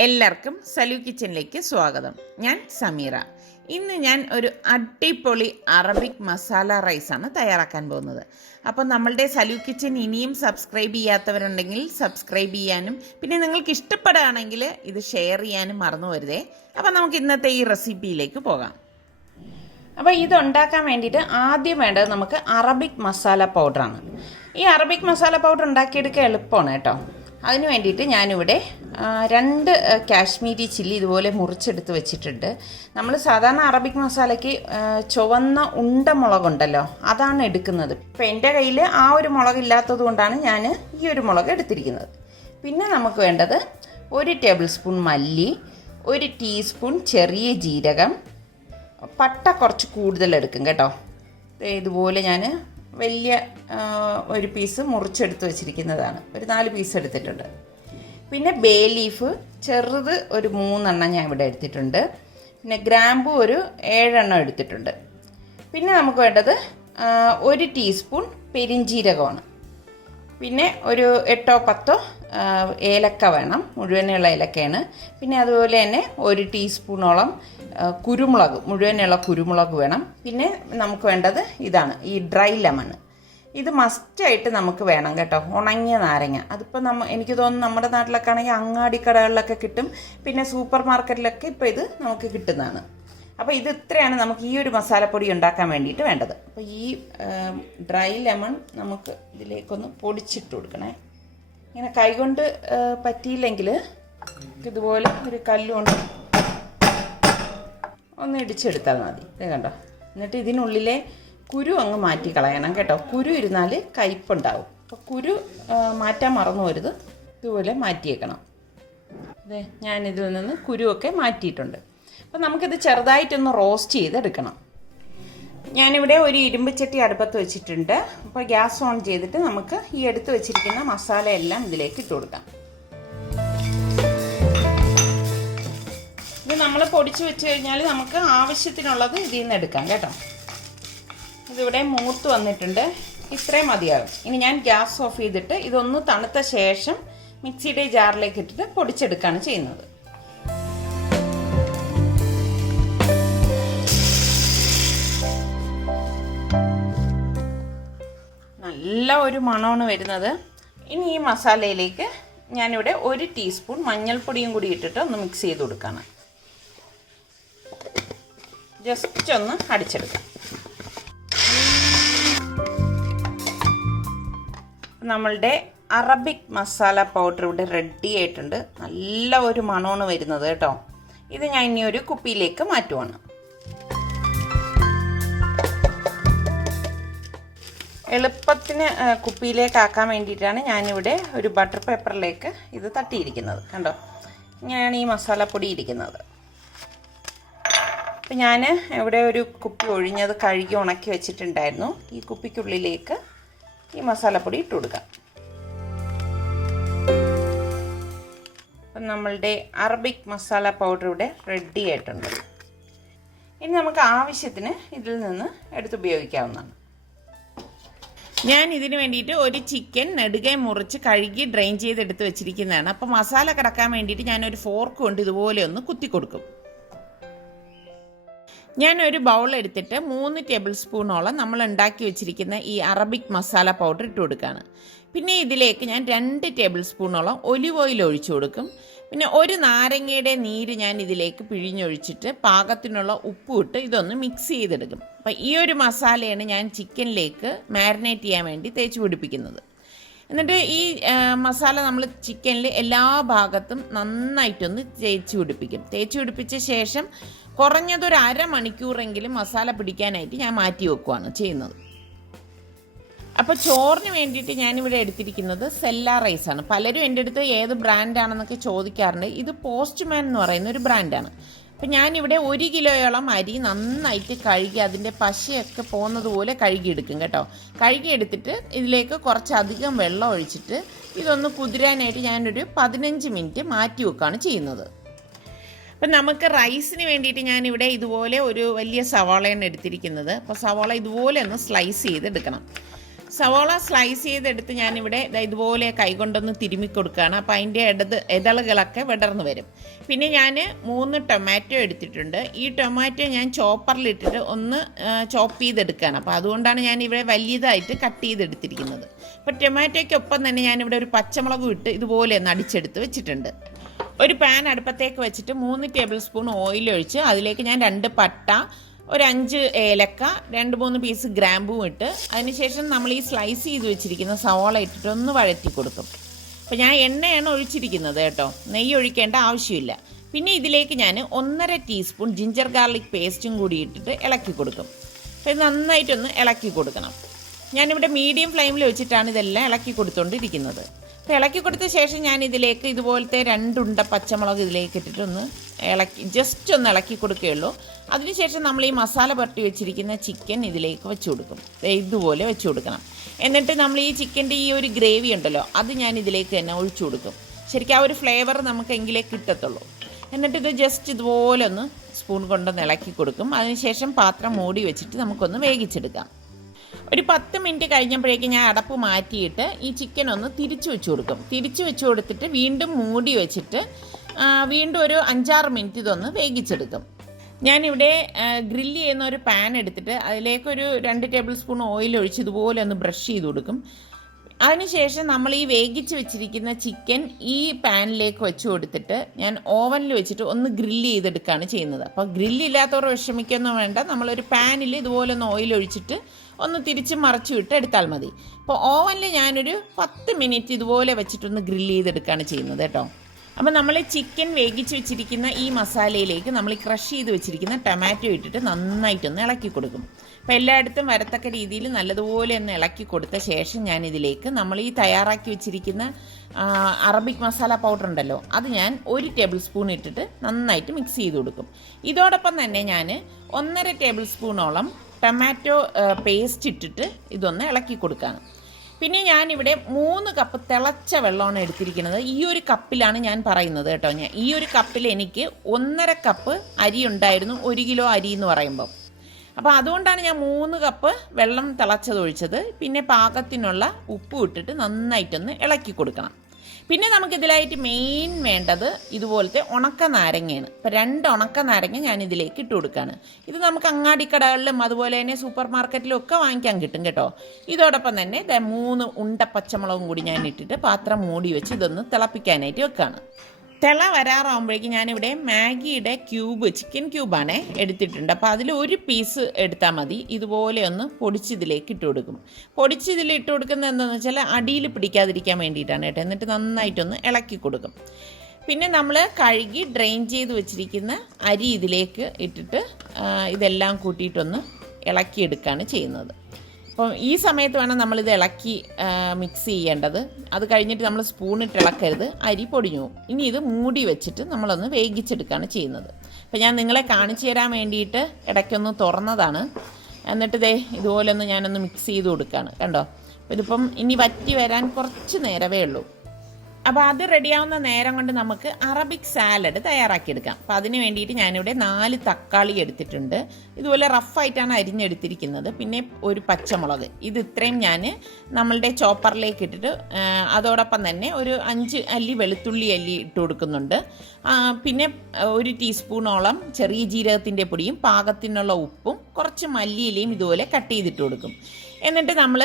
എല്ലാവർക്കും സലു കിച്ചണിലേക്ക് സ്വാഗതം. ഞാൻ സമീറ. ഇന്ന് ഞാൻ ഒരു അടിപൊളി അറബിക് മസാല റൈസാണ് തയ്യാറാക്കാൻ പോകുന്നത്. അപ്പോൾ നമ്മളുടെ സലു കിച്ചൻ ഇനിയും സബ്സ്ക്രൈബ് ചെയ്യാത്തവരുണ്ടെങ്കിൽ സബ്സ്ക്രൈബ് ചെയ്യാനും പിന്നെ നിങ്ങൾക്ക് ഇഷ്ടപ്പെടുകയാണെങ്കിൽ ഇത് ഷെയർ ചെയ്യാനും മറന്നു വരുതേ. അപ്പോൾ നമുക്ക് ഇന്നത്തെ ഈ റെസിപ്പിയിലേക്ക് പോകാം. അപ്പോൾ ഇതുണ്ടാക്കാൻ വേണ്ടിയിട്ട് ആദ്യം വേണ്ടത് നമുക്ക് അറബിക് മസാല പൗഡറാണ്. ഈ അറബിക് മസാല പൗഡർ ഉണ്ടാക്കിയെടുക്കാൻ എളുപ്പമാണ് കേട്ടോ. അതിന് വേണ്ടിയിട്ട് ഞാനിവിടെ 2 കാശ്മീരി ചില്ലി ഇതുപോലെ മുറിച്ചെടുത്ത് വെച്ചിട്ടുണ്ട്. നമ്മൾ സാധാരണ അറബിക് മസാലയ്ക്ക് ചുവന്ന ഉണ്ടമുളകുണ്ടല്ലോ, അതാണ് എടുക്കുന്നത്. ഇപ്പോൾ എൻ്റെ കയ്യിൽ ആ ഒരു മുളക് ഇല്ലാത്തത് കൊണ്ടാണ് ഞാൻ ഈ ഒരു മുളക് എടുത്തിരിക്കുന്നത്. പിന്നെ നമുക്ക് വേണ്ടത് 1 ടേബിൾ സ്പൂൺ മല്ലി, 1 ടീസ്പൂൺ ചെറിയ ജീരകം, പട്ട കുറച്ച് കൂടുതൽ എടുക്കും കേട്ടോ. ഇതുപോലെ ഞാൻ വലിയ ഒരു പീസ് മുറിച്ചെടുത്ത് വെച്ചിരിക്കുന്നതാണ്. ഒരു 4 പീസ് എടുത്തിട്ടുണ്ട്. പിന്നെ ബേ ലീഫ് ചെറുത് ഒരു 3 എണ്ണം ഞാൻ ഇവിടെ എടുത്തിട്ടുണ്ട്. പിന്നെ ഗ്രാമ്പു ഒരു 7 എണ്ണം എടുത്തിട്ടുണ്ട്. പിന്നെ നമുക്ക് വേണ്ടത് 1 ടീസ്പൂൺ പെരിഞ്ജീരകമാണ്. പിന്നെ ഒരു 8 or 10 ഏലക്ക വേണം, മുഴുവനുള്ള ഏലക്കയാണ്. പിന്നെ അതുപോലെ തന്നെ 1 ടീസ്പൂണോളം കുരുമുളക്, മുഴുവനുള്ള കുരുമുളക് വേണം. പിന്നെ നമുക്ക് വേണ്ടത് ഇതാണ്, ഈ ഡ്രൈ ലെമൺ. ഇത് മസ്റ്റായിട്ട് നമുക്ക് വേണം കേട്ടോ, ഉണങ്ങിയ നാരങ്ങ. അതിപ്പോൾ എനിക്ക് തോന്നുന്നു നമ്മുടെ നാട്ടിലൊക്കെ ആണെങ്കിൽ അങ്ങാടി കടകളിലൊക്കെ കിട്ടും, പിന്നെ സൂപ്പർ മാർക്കറ്റിലൊക്കെ ഇപ്പോൾ ഇത് നമുക്ക് കിട്ടുന്നതാണ്. അപ്പോൾ ഇത് ഇത്രയാണ് നമുക്ക് ഈ ഒരു മസാലപ്പൊടി ഉണ്ടാക്കാൻ വേണ്ടിയിട്ട് വേണ്ടത്. അപ്പോൾ ഈ ഡ്രൈ ലെമൺ നമുക്ക് ഇതിലേക്കൊന്ന് പൊടിച്ചിട്ട് കൊടുക്കണേ. ഇങ്ങനെ കൈകൊണ്ട് പറ്റിയില്ലെങ്കിൽ ഇതുപോലെ ഒരു കല്ലുകൊണ്ട് ഒന്ന് ഇടിച്ചെടുത്താൽ മതി. ഇത് കണ്ടോ. എന്നിട്ട് ഇതിനുള്ളിലെ കുരു അങ്ങ് മാറ്റി കളയണം കേട്ടോ. കുരു ഇരുന്നാൽ കയ്പുണ്ടാവും. അപ്പോൾ കുരു മാറ്റാൻ മറന്നു വരുത്. ഇതുപോലെ മാറ്റിയേക്കണം. അതെ, ഞാനിതിൽ നിന്ന് കുരുവൊക്കെ മാറ്റിയിട്ടുണ്ട്. അപ്പോൾ നമുക്കിത് ചെറുതായിട്ടൊന്ന് റോസ്റ്റ് ചെയ്തെടുക്കണം. ഞാനിവിടെ ഒരു ഇരുമ്പ് ചട്ടി അടുപ്പത്ത് വെച്ചിട്ടുണ്ട്. അപ്പോൾ ഗ്യാസ് ഓൺ ചെയ്തിട്ട് നമുക്ക് ഈ എടുത്ത് വെച്ചിരിക്കുന്ന മസാല എല്ലാം ഇതിലേക്ക് ഇട്ട് കൊടുക്കാം. ഇത് നമ്മൾ പൊടിച്ച് വെച്ച് കഴിഞ്ഞാൽ നമുക്ക് ആവശ്യത്തിനുള്ളത് ഇതിൽ നിന്ന് എടുക്കാം കേട്ടോ. ഇതിവിടെ മൂത്ത് വന്നിട്ടുണ്ട്. ഇത്രയും മതിയാകും. ഇനി ഞാൻ ഗ്യാസ് ഓഫ് ചെയ്തിട്ട് ഇതൊന്ന് തണുത്ത ശേഷം മിക്സിയുടെ ജാറിലേക്ക് ഇട്ടിട്ട് പൊടിച്ചെടുക്കുകയാണ് ചെയ്യുന്നത്. നല്ല ഒരു മണമാണ് വരുന്നത്. ഇനി ഈ മസാലയിലേക്ക് ഞാനിവിടെ 1 ടീസ്പൂൺ മഞ്ഞൾപ്പൊടിയും കൂടി ഇട്ടിട്ട് ഒന്ന് മിക്സ് ചെയ്ത് കൊടുക്കുകയാണ്. ജസ്റ്റ് ഒന്ന് അടിച്ചെടുക്കാം. നമ്മളുടെ അറബിക് മസാല പൗഡർ ഇവിടെ റെഡി ആയിട്ടുണ്ട്. നല്ല ഒരു മണമാണ് വരുന്നത് കേട്ടോ. ഇത് ഞാൻ ഇനി ഒരു കുപ്പിയിലേക്ക് മാറ്റുവാണ്. എളുപ്പത്തിന് കുപ്പിയിലേക്ക് ആക്കാൻ വേണ്ടിയിട്ടാണ് ഞാനിവിടെ ഒരു ബട്ടർ പേപ്പറിലേക്ക് ഇത് തട്ടിയിരിക്കുന്നത്. കണ്ടോ, ഇങ്ങനെയാണ് ഈ മസാലപ്പൊടി ഇരിക്കുന്നത്. അപ്പം ഞാൻ ഇവിടെ ഒരു കുപ്പി ഒഴിഞ്ഞത് കഴുകി ഉണക്കി വെച്ചിട്ടുണ്ടായിരുന്നു. ഈ കുപ്പിക്കുള്ളിലേക്ക് ഈ മസാലപ്പൊടി ഇട്ട് കൊടുക്കാം. അപ്പം നമ്മളുടെ അറബിക് മസാല പൗഡർ ഇവിടെ റെഡി ആയിട്ടുണ്ട്. ഇനി നമുക്ക് ആവശ്യത്തിന് ഇതിൽ നിന്ന് എടുത്ത് ഉപയോഗിക്കാവുന്നതാണ്. ഞാൻ ഇതിന് വേണ്ടിയിട്ട് ഒരു ചിക്കൻ നെടുകെ മുറിച്ച് കഴുകി ഡ്രെയിൻ ചെയ്തെടുത്ത് വെച്ചിരിക്കുന്നതാണ്. അപ്പോൾ മസാല കിടക്കാൻ വേണ്ടിയിട്ട് ഞാനൊരു ഫോർക്ക് കൊണ്ട് ഇതുപോലെ ഒന്ന് കുത്തി കൊടുക്കും. ഞാനൊരു ബൗൾ എടുത്തിട്ട് 3 ടേബിൾ സ്പൂണോളം നമ്മൾ ഉണ്ടാക്കി വെച്ചിരിക്കുന്ന ഈ അറബിക് മസാല പൗഡർ ഇട്ട് കൊടുക്കുകയാണ്. പിന്നെ ഇതിലേക്ക് ഞാൻ 2 ടേബിൾ സ്പൂണോളം ഒലിവ് ഓയിൽ ഒഴിച്ചു കൊടുക്കും. പിന്നെ ഒരു നാരങ്ങയുടെ നീര് ഞാൻ ഇതിലേക്ക് പിഴിഞ്ഞൊഴിച്ചിട്ട് പാകത്തിനുള്ള ഉപ്പ് ഇട്ട് ഇതൊന്ന് മിക്സ് ചെയ്തെടുക്കും. അപ്പം ഈ ഒരു മസാലയാണ് ഞാൻ ചിക്കനിലേക്ക് മാരിനേറ്റ് ചെയ്യാൻ വേണ്ടി തേച്ച് പിടിപ്പിക്കുന്നത്. എന്നിട്ട് ഈ മസാല നമ്മൾ ചിക്കനിൽ എല്ലാ ഭാഗത്തും നന്നായിട്ടൊന്ന് തേച്ച് പിടിപ്പിക്കും. തേച്ച് പിടിപ്പിച്ച ശേഷം കുറഞ്ഞതൊരു അരമണിക്കൂറെങ്കിലും മസാല പിടിക്കാനായിട്ട് ഞാൻ മാറ്റി വെക്കുകയാണ് ചെയ്യുന്നത്. അപ്പോൾ ചോറിന് വേണ്ടിയിട്ട് ഞാനിവിടെ എടുത്തിരിക്കുന്നത് സെല്ല റൈസാണ്. പലരും എൻ്റെ അടുത്ത് ഏത് ബ്രാൻഡാണെന്നൊക്കെ ചോദിക്കാറുണ്ട്. ഇത് പോസ്റ്റ്മാൻ എന്ന് പറയുന്ന ഒരു ബ്രാൻഡാണ്. അപ്പം ഞാനിവിടെ 1 കിലോയോളം അരി നന്നായിട്ട് കഴുകി അതിൻ്റെ പശയൊക്കെ പോകുന്നത് പോലെ കഴുകിയെടുക്കും കേട്ടോ. കഴുകിയെടുത്തിട്ട് ഇതിലേക്ക് കുറച്ചധികം വെള്ളം ഒഴിച്ചിട്ട് ഇതൊന്ന് കുതിരാനായിട്ട് ഞാനൊരു 15 മിനിറ്റ് മാറ്റി വെക്കുകയാണ് ചെയ്യുന്നത്. അപ്പം നമുക്ക് റൈസിന് വേണ്ടിയിട്ട് ഞാനിവിടെ ഇതുപോലെ ഒരു വലിയ സവാളയാണ് എടുത്തിരിക്കുന്നത്. അപ്പോൾ സവാള ഇതുപോലെ ഒന്ന് സ്ലൈസ് ചെയ്തെടുക്കണം. സവോള സ്ലൈസ് ചെയ്തെടുത്ത് ഞാനിവിടെ ഇതുപോലെ കൈകൊണ്ടൊന്ന് തിരുമ്മി കൊടുക്കുകയാണ്. അപ്പോൾ അതിൻ്റെ ഇതളുകളൊക്കെ വിടർന്ന് വരും. പിന്നെ ഞാൻ 3 ടൊമാറ്റോ എടുത്തിട്ടുണ്ട്. ഈ ടൊമാറ്റോ ഞാൻ ചോപ്പറിലിട്ടിട്ട് ഒന്ന് ചോപ്പ് ചെയ്തെടുക്കുകയാണ്. അപ്പോൾ അതുകൊണ്ടാണ് ഞാൻ ഇവിടെ വലിയതായിട്ട് കട്ട് ചെയ്തെടുത്തിരിക്കുന്നത്. അപ്പോൾ ടൊമാറ്റോയ്ക്കൊപ്പം തന്നെ ഞാനിവിടെ ഒരു പച്ചമുളകും ഇട്ട് ഇതുപോലെ ഒന്ന് അടിച്ചെടുത്ത് വെച്ചിട്ടുണ്ട്. ഒരു പാൻ അടുപ്പത്തേക്ക് വെച്ചിട്ട് 3 ടേബിൾ സ്പൂൺ ഓയിൽ ഒഴിച്ച് അതിലേക്ക് ഞാൻ 2 പട്ട, ഒരു 5 ഏലക്ക, 2-3 പീസ് ഗ്രാമ്പും ഇട്ട് അതിനുശേഷം നമ്മൾ ഈ സ്ലൈസ് ചെയ്ത് വെച്ചിരിക്കുന്ന സവോള ഇട്ടിട്ട് ഒന്ന് വഴറ്റി കൊടുക്കും. അപ്പോൾ ഞാൻ എണ്ണയാണ് ഒഴിച്ചിരിക്കുന്നത് കേട്ടോ, നെയ്യ് ഒഴിക്കേണ്ട ആവശ്യമില്ല. പിന്നെ ഇതിലേക്ക് ഞാൻ 1.5 ടീസ്പൂൺ ജിഞ്ചർ ഗാർലിക് പേസ്റ്റും കൂടി ഇട്ടിട്ട് ഇളക്കി കൊടുക്കും. അപ്പോൾ ഇത് നന്നായിട്ടൊന്ന് ഇളക്കി കൊടുക്കണം. ഞാനിവിടെ മീഡിയം ഫ്ലെയിമിൽ വെച്ചിട്ടാണ് ഇതെല്ലാം ഇളക്കി കൊടുത്തുകൊണ്ടിരിക്കുന്നത്. അപ്പോൾ ഇളക്കി കൊടുത്ത ശേഷം ഞാൻ ഇതിലേക്ക് ഇതുപോലത്തെ 2 ഉണ്ട പച്ചമുളക് ഇതിലേക്ക് ഇട്ടിട്ടൊന്ന് ജസ്റ്റ് ഒന്ന് ഇളക്കി കൊടുക്കുകയുള്ളൂ. അതിനുശേഷം നമ്മൾ ഈ മസാല പുരട്ടി വെച്ചിരിക്കുന്ന ചിക്കൻ ഇതിലേക്ക് വെച്ച് കൊടുക്കും. ഇതുപോലെ വെച്ച് കൊടുക്കണം. എന്നിട്ട് നമ്മൾ ഈ ചിക്കൻ്റെ ഈ ഒരു ഗ്രേവി ഉണ്ടല്ലോ, അത് ഞാൻ ഇതിലേക്ക് തന്നെ ഒഴിച്ചു കൊടുക്കും. ശരിക്കും ആ ഒരു ഫ്ലേവർ നമുക്ക് എങ്കിലേ കിട്ടത്തുള്ളൂ. എന്നിട്ട് ഇത് ജസ്റ്റ് ഇതുപോലെ ഒന്ന് സ്പൂൺ കൊണ്ടൊന്ന് ഇളക്കി കൊടുക്കും. അതിനുശേഷം പാത്രം മൂടി വെച്ചിട്ട് നമുക്കൊന്ന് വേവിച്ചെടുക്കാം. ഒരു 10 മിനിറ്റ് കഴിഞ്ഞപ്പോഴേക്കും ഞാൻ അടപ്പ് മാറ്റിയിട്ട് ഈ ചിക്കൻ ഒന്ന് തിരിച്ചു വെച്ച് കൊടുക്കും. തിരിച്ചു വെച്ച് കൊടുത്തിട്ട് വീണ്ടും മൂടി വെച്ചിട്ട് വീണ്ടും ഒരു 5-6 മിനിറ്റ് ഇതൊന്ന് വേവിച്ചെടുക്കും. ഞാനിവിടെ ഗ്രില്ല് ചെയ്യുന്ന ഒരു പാൻ എടുത്തിട്ട് അതിലേക്കൊരു 2 ടേബിൾ സ്പൂൺ ഓയിൽ ഒഴിച്ച് ഇതുപോലെ ഒന്ന് ബ്രഷ് ചെയ്ത് കൊടുക്കും. അതിനുശേഷം നമ്മൾ ഈ വേവിച്ച് വെച്ചിരിക്കുന്ന ചിക്കൻ ഈ പാനിലേക്ക് വെച്ച് കൊടുത്തിട്ട് ഞാൻ ഓവനിൽ വെച്ചിട്ട് ഒന്ന് ഗ്രില്ല് ചെയ്തെടുക്കുകയാണ് ചെയ്യുന്നത്. അപ്പോൾ ഗ്രില്ലില്ലാത്തവർ വിഷമിക്കൊന്നും വേണ്ട, നമ്മളൊരു പാനിൽ ഇതുപോലെ ഒന്ന് ഓയിൽ ഒഴിച്ചിട്ട് ഒന്ന് തിരിച്ച് മറച്ചു വിട്ട് എടുത്താൽ മതി. അപ്പോൾ ഓവനിൽ ഞാനൊരു 10 മിനിറ്റ് ഇതുപോലെ വെച്ചിട്ടൊന്ന് ഗ്രില്ല് ചെയ്തെടുക്കുകയാണ് ചെയ്യുന്നത് കേട്ടോ. അപ്പോൾ നമ്മൾ ചിക്കൻ വേവിച്ച് വെച്ചിരിക്കുന്ന ഈ മസാലയിലേക്ക് നമ്മൾ ഈ ക്രഷ് ചെയ്ത് വെച്ചിരിക്കുന്ന ടൊമാറ്റോ ഇട്ടിട്ട് നന്നായിട്ടൊന്ന് ഇളക്കി കൊടുക്കും. അപ്പോൾ എല്ലായിടത്തും വരത്തക്ക രീതിയിൽ നല്ലതുപോലെ ഒന്ന് ഇളക്കി കൊടുത്ത ശേഷം ഞാനിതിലേക്ക് നമ്മൾ ഈ തയ്യാറാക്കി വെച്ചിരിക്കുന്ന അറബിക് മസാല പൗഡർ ഉണ്ടല്ലോ, അത് ഞാൻ 1 ടേബിൾ സ്പൂൺ ഇട്ടിട്ട് നന്നായിട്ട് മിക്സ് ചെയ്ത് കൊടുക്കും. ഇതോടൊപ്പം തന്നെ ഞാൻ 1.5 ടേബിൾ സ്പൂണോളം ടൊമാറ്റോ പേസ്റ്റ് ഇട്ടിട്ട് ഇതൊന്ന് ഇളക്കി കൊടുക്കുകയാണ്. പിന്നെ ഞാനിവിടെ 3 കപ്പ് തിളച്ച വെള്ളമാണ് എടുത്തിരിക്കുന്നത്. ഈ ഒരു കപ്പിലാണ് ഞാൻ പറയുന്നത് കേട്ടോ. ഈ ഒരു കപ്പിൽ എനിക്ക് 1.5 കപ്പ് അരി ഉണ്ടായിരുന്നു, 1 കിലോ അരി എന്ന് പറയുമ്പോൾ. അപ്പോൾ അതുകൊണ്ടാണ് ഞാൻ 3 കപ്പ് വെള്ളം തിളച്ചതൊഴിച്ചത്. പിന്നെ പാകത്തിനുള്ള ഉപ്പ് ഇട്ടിട്ട് നന്നായിട്ടൊന്ന് ഇളക്കി കൊടുക്കണം. പിന്നെ നമുക്കിതിലായിട്ട് മെയിൻ വേണ്ടത് ഇതുപോലത്തെ ഉണക്ക നാരങ്ങയാണ്. അപ്പോൾ 2 ഉണക്ക നാരങ്ങ ഞാൻ ഇതിലേക്ക് ഇട്ട് കൊടുക്കുകയാണ്. ഇത് നമുക്ക് അങ്ങാടിക്കടകളിലും അതുപോലെ തന്നെ സൂപ്പർ മാർക്കറ്റിലും ഒക്കെ വാങ്ങിക്കാൻ കിട്ടും കേട്ടോ. ഇതോടൊപ്പം തന്നെ 3 ഉണ്ട പച്ചമുളകും കൂടി ഞാൻ ഇട്ടിട്ട് പാത്രം മൂടി വെച്ച് ഇതൊന്ന് തിളപ്പിക്കാനായിട്ട് വെക്കുകയാണ്. തിള വരാറാകുമ്പോഴേക്കും ഞാനിവിടെ മാഗിയുടെ ക്യൂബ്, ചിക്കൻ ക്യൂബാണ് എടുത്തിട്ടുണ്ട്. അപ്പോൾ അതിൽ 1 പീസ് എടുത്താൽ മതി. ഇതുപോലെ ഒന്ന് പൊടിച്ചിതിലേക്ക് ഇട്ട് കൊടുക്കും. പൊടിച്ചിതിൽ ഇട്ട് കൊടുക്കുന്നത് എന്താണെന്ന് വെച്ചാൽ അടിയിൽ പിടിക്കാതിരിക്കാൻ വേണ്ടിയിട്ടാണ് കേട്ടോ. എന്നിട്ട് നന്നായിട്ടൊന്ന് ഇളക്കി കൊടുക്കും. പിന്നെ നമ്മൾ കഴുകി ഡ്രെയിൻ ചെയ്ത് വെച്ചിരിക്കുന്ന അരി ഇതിലേക്ക് ഇട്ടിട്ട് ഇതെല്ലാം കൂട്ടിയിട്ടൊന്ന് ഇളക്കിയെടുക്കുകയാണ് ചെയ്യുന്നത്. അപ്പം ഈ സമയത്ത് വേണം നമ്മളിത് ഇളക്കി മിക്സ് ചെയ്യേണ്ടത്. അത് കഴിഞ്ഞിട്ട് നമ്മൾ സ്പൂണിട്ട് ഇളക്കരുത്, അരി പൊടിഞ്ഞു പോകും. ഇനി ഇത് മൂടി വെച്ചിട്ട് നമ്മളൊന്ന് വേവിച്ചെടുക്കുകയാണ് ചെയ്യുന്നത്. അപ്പം ഞാൻ നിങ്ങളെ കാണിച്ചു തരാൻ വേണ്ടിയിട്ട് ഇടയ്ക്കൊന്ന് തുറന്നതാണ്. എന്നിട്ട് ഇതുപോലെ ഒന്ന് ഞാനൊന്ന് മിക്സ് ചെയ്ത് കൊടുക്കുകയാണ് കണ്ടോ. ഇതിപ്പം ഇനി വറ്റി വരാൻ കുറച്ച് നേരമേ ഉള്ളൂ. അപ്പോൾ അത് റെഡിയാവുന്ന നേരം കൊണ്ട് നമുക്ക് അറബിക് സാലഡ് തയ്യാറാക്കിയെടുക്കാം. അപ്പോൾ അതിന് വേണ്ടിയിട്ട് ഞാനിവിടെ 4 തക്കാളി എടുത്തിട്ടുണ്ട്. ഇതുപോലെ റഫായിട്ടാണ് അരിഞ്ഞെടുത്തിരിക്കുന്നത്. പിന്നെ ഒരു പച്ചമുളക്, ഇത് ഇത്രയും ഞാൻ നമ്മളുടെ ചോപ്പറിലേക്ക് ഇട്ടിട്ട് അതോടൊപ്പം തന്നെ ഒരു 5 അല്ലി വെളുത്തുള്ളി അല്ലി ഇട്ട് കൊടുക്കുന്നുണ്ട്. പിന്നെ 1 ടീസ്പൂണോളം ചെറിയ ജീരകത്തിൻ്റെ പൊടിയും പാകത്തിനുള്ള ഉപ്പും കുറച്ച് മല്ലിയിലയും ഇതുപോലെ കട്ട് ചെയ്തിട്ട് കൊടുക്കും. എന്നിട്ട് നമ്മൾ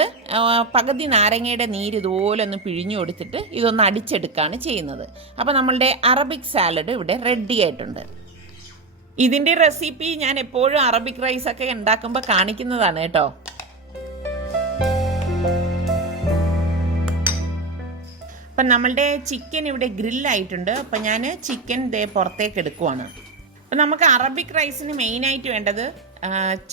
പകുതി നാരങ്ങയുടെ നീര് ഇതുപോലെ ഒന്ന് പിഴിഞ്ഞു കൊടുത്തിട്ട് ഇതൊന്ന് അടിച്ചെടുക്കുകയാണ് ചെയ്യുന്നത്. അപ്പോൾ നമ്മളുടെ അറബിക് സാലഡ് ഇവിടെ റെഡി ആയിട്ടുണ്ട്. ഇതിൻ്റെ റെസിപ്പി ഞാൻ എപ്പോഴും അറബിക് റൈസൊക്കെ ഉണ്ടാക്കുമ്പോൾ കാണിക്കുന്നതാണ് കേട്ടോ. അപ്പം നമ്മളുടെ ചിക്കൻ ഇവിടെ ഗ്രില്ലായിട്ടുണ്ട്. അപ്പം ഞാൻ ചിക്കൻ പുറത്തേക്ക് എടുക്കുവാണ്. അപ്പം നമുക്ക് അറബിക് റൈസിന് മെയിനായിട്ട് വേണ്ടത്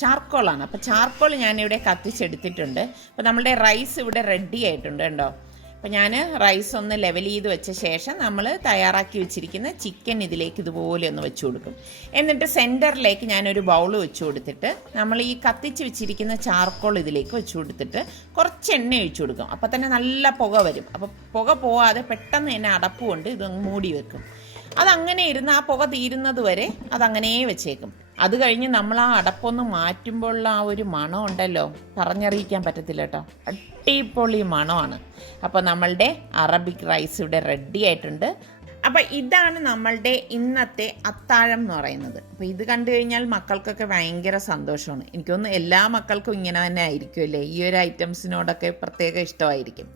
ചാർക്കോളാണ്. അപ്പോൾ ചാർക്കോൾ ഞാനിവിടെ കത്തിച്ചെടുത്തിട്ടുണ്ട്. അപ്പോൾ നമ്മളുടെ റൈസ് ഇവിടെ റെഡി ആയിട്ടുണ്ട് കേട്ടോ. അപ്പോൾ ഞാൻ റൈസ് ഒന്ന് ലെവൽ ചെയ്ത് വെച്ച ശേഷം നമ്മൾ തയ്യാറാക്കി വെച്ചിരിക്കുന്ന ചിക്കൻ ഇതിലേക്ക് ഇതുപോലെ ഒന്ന് വെച്ച് കൊടുക്കും. എന്നിട്ട് സെൻറ്ററിലേക്ക് ഞാനൊരു ബൗൾ വെച്ച് കൊടുത്തിട്ട് നമ്മൾ ഈ കത്തിച്ച് വെച്ചിരിക്കുന്ന ചാർക്കോൾ ഇതിലേക്ക് വെച്ച് കൊടുത്തിട്ട് കുറച്ച് എണ്ണ ഒഴിച്ചു കൊടുക്കും. അപ്പോൾ തന്നെ നല്ല പുക വരും. അപ്പോൾ പുക പോവാതെ പെട്ടെന്ന് തന്നെ അടപ്പ് കൊണ്ട് ഇതൊന്ന് മൂടി വെക്കും. അതങ്ങനെ ഇരുന്ന് ആ പുക തീരുന്നത് വരെ അതങ്ങനെ വെച്ചേക്കും. അത് കഴിഞ്ഞ് നമ്മൾ ആ അടപ്പൊന്ന് മാറ്റുമ്പോഴുള്ള ആ ഒരു മണം ഉണ്ടല്ലോ, പറഞ്ഞറിയിക്കാൻ പറ്റത്തില്ല കേട്ടോ. അടിപൊളി മണമാണ്. അപ്പോൾ നമ്മളുടെ അറബിക് റൈസ് ഇവിടെ റെഡി ആയിട്ടുണ്ട്. അപ്പോൾ ഇതാണ് നമ്മളുടെ ഇന്നത്തെ അത്താഴം എന്ന് പറയുന്നത്. അപ്പോൾ ഇത് കണ്ടു കഴിഞ്ഞാൽ മക്കൾക്കൊക്കെ ഭയങ്കര സന്തോഷമാണ്. എനിക്കൊന്ന് എല്ലാ മക്കൾക്കും ഇങ്ങനെ തന്നെ ആയിരിക്കുമല്ലേ, ഈ ഒരു ഐറ്റംസിനോടൊക്കെ പ്രത്യേക ഇഷ്ടമായിരിക്കും.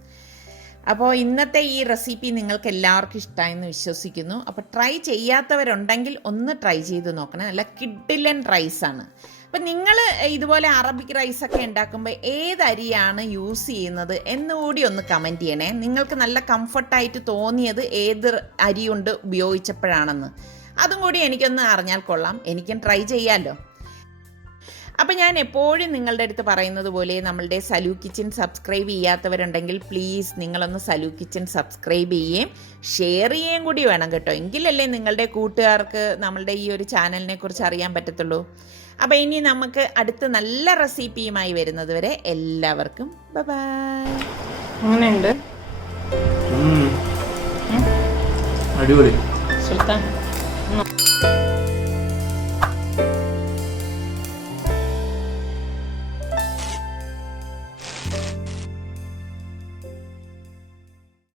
അപ്പോൾ ഇന്നത്തെ ഈ റെസിപ്പി നിങ്ങൾക്ക് എല്ലാവർക്കും ഇഷ്ടമായെന്ന് വിശ്വസിക്കുന്നു. അപ്പോൾ ട്രൈ ചെയ്യാത്തവരുണ്ടെങ്കിൽ ഒന്ന് ട്രൈ ചെയ്ത് നോക്കണം. നല്ല കിഡിലൻ റൈസാണ്. അപ്പം നിങ്ങൾ ഇതുപോലെ അറബിക് റൈസൊക്കെ ഉണ്ടാക്കുമ്പോൾ ഏത് അരിയാണ് യൂസ് ചെയ്യുന്നത് എന്നുകൂടി ഒന്ന് കമൻറ്റ് ചെയ്യണേ. നിങ്ങൾക്ക് നല്ല കംഫർട്ടായിട്ട് തോന്നിയത് ഏത് അരി കൊണ്ട് ഉപയോഗിച്ചപ്പോഴാണെന്ന് അതും കൂടി എനിക്കൊന്ന് അറിഞ്ഞാൽ കൊള്ളാം. എനിക്കും ട്രൈ ചെയ്യാമല്ലോ. അപ്പം ഞാൻ എപ്പോഴും നിങ്ങളുടെ അടുത്ത് പറയുന്നത് പോലെ നമ്മളുടെ സലൂ കിച്ചൻ സബ്സ്ക്രൈബ് ചെയ്യാത്തവരുണ്ടെങ്കിൽ പ്ലീസ് നിങ്ങളൊന്ന് സലൂ കിച്ചൻ സബ്സ്ക്രൈബ് ചെയ്യുകയും ഷെയർ ചെയ്യുകയും കൂടി വേണം കേട്ടോ. എങ്കിലല്ലേ നിങ്ങളുടെ കൂട്ടുകാർക്ക് നമ്മളുടെ ഈ ഒരു ചാനലിനെ കുറിച്ച് അറിയാൻ പറ്റത്തുള്ളൂ. അപ്പം ഇനി നമുക്ക് അടുത്ത നല്ല റെസിപ്പിയുമായി വരുന്നത് വരെ എല്ലാവർക്കും ബൈ. അങ്ങനെയുണ്ട് അടിപൊളി സുൽത്താൻ.